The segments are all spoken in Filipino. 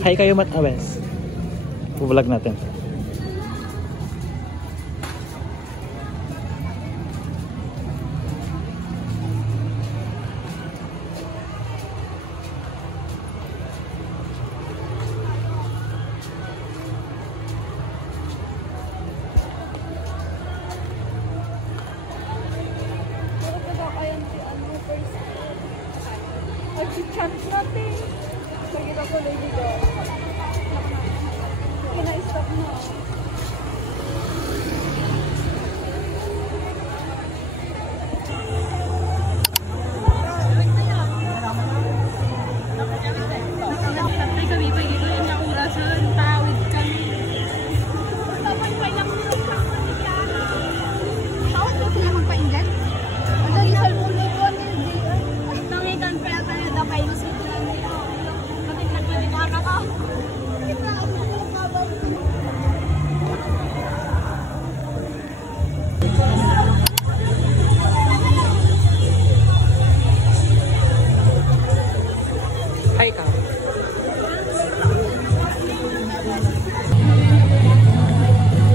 Hi kayo, Mat Awes. Vlog natin. Chat natin. Nakita ko lang dito. Kina-stop mo.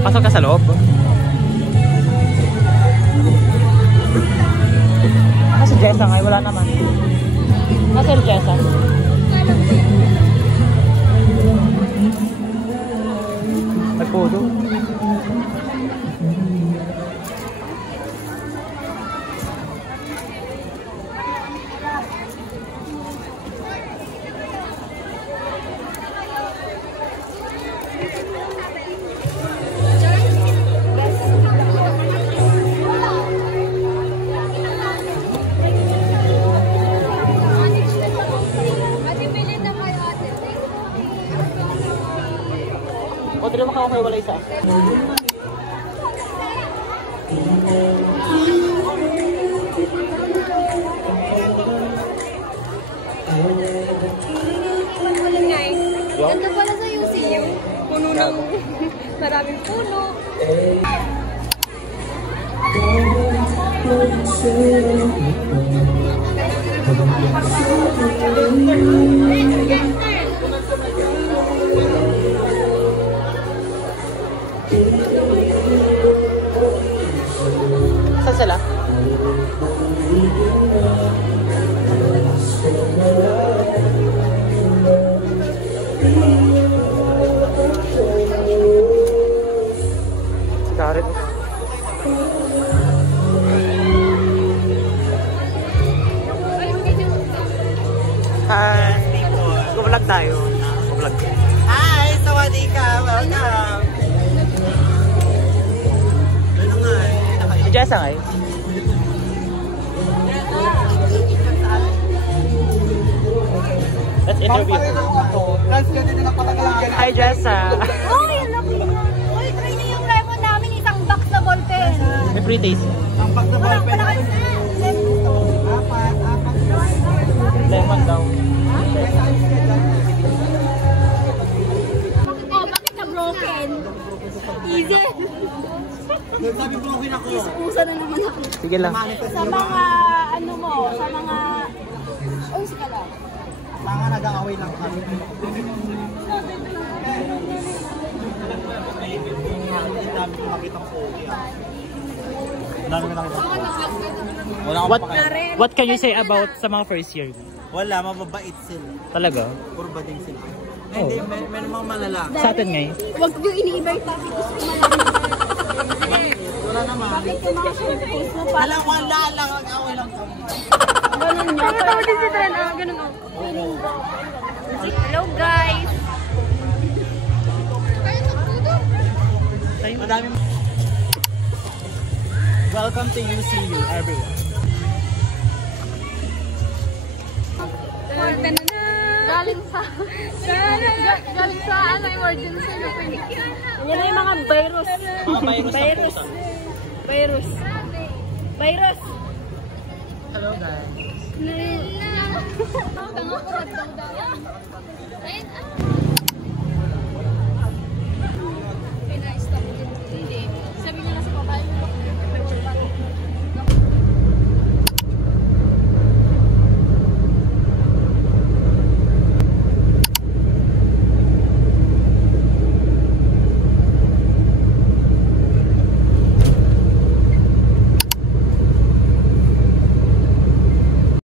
Pasok ka sa loob. Si Jessa nga, wala naman. Si Jessa. Nagpudo. O, dito maka okay, wala isa. Ganda pala sa UCU. Puno ng maraming puno. Saan sila? Karet. Hi! Vlog tayo. Vlog. Hi! Sawadee ka! Welcome! Jessa nga eh. Let's interview. Hi Jessa! Oh, yun lang yun. Uy, try niyo yung lemon namin. Isang box na ballpen. May free taste. Ang box na ballpen. Apat. Lemon daw. Oh, bakit na broken? Easy. Sabi broken ako. Ispusa na naman ako. Sige lang. Sa mga, ano mo, sa mga... Oh, sige lang. Mga nag-aaway lang kami. Ang dami ko nakita ko. Ang dami ko nakita ko. What can you say about sa mga first year? Wala, mababait sila. Talaga? Kurba din sila. Hindi, may namang malala. Sa atin ngayon? Huwag nyo ini-iba yung topic. Gusto ko malaman. Wala naman. Bakit yung mga face mo pa? Alam, wala lang. Ang away lang kami. Ganun nyo. Tawag din si Tren. Ganun o. Hello guys! Madami. Welcome to UCU, everyone. Galing sa ano, emergency. Yan na yung mga virus. Virus. Hello guys. Hello.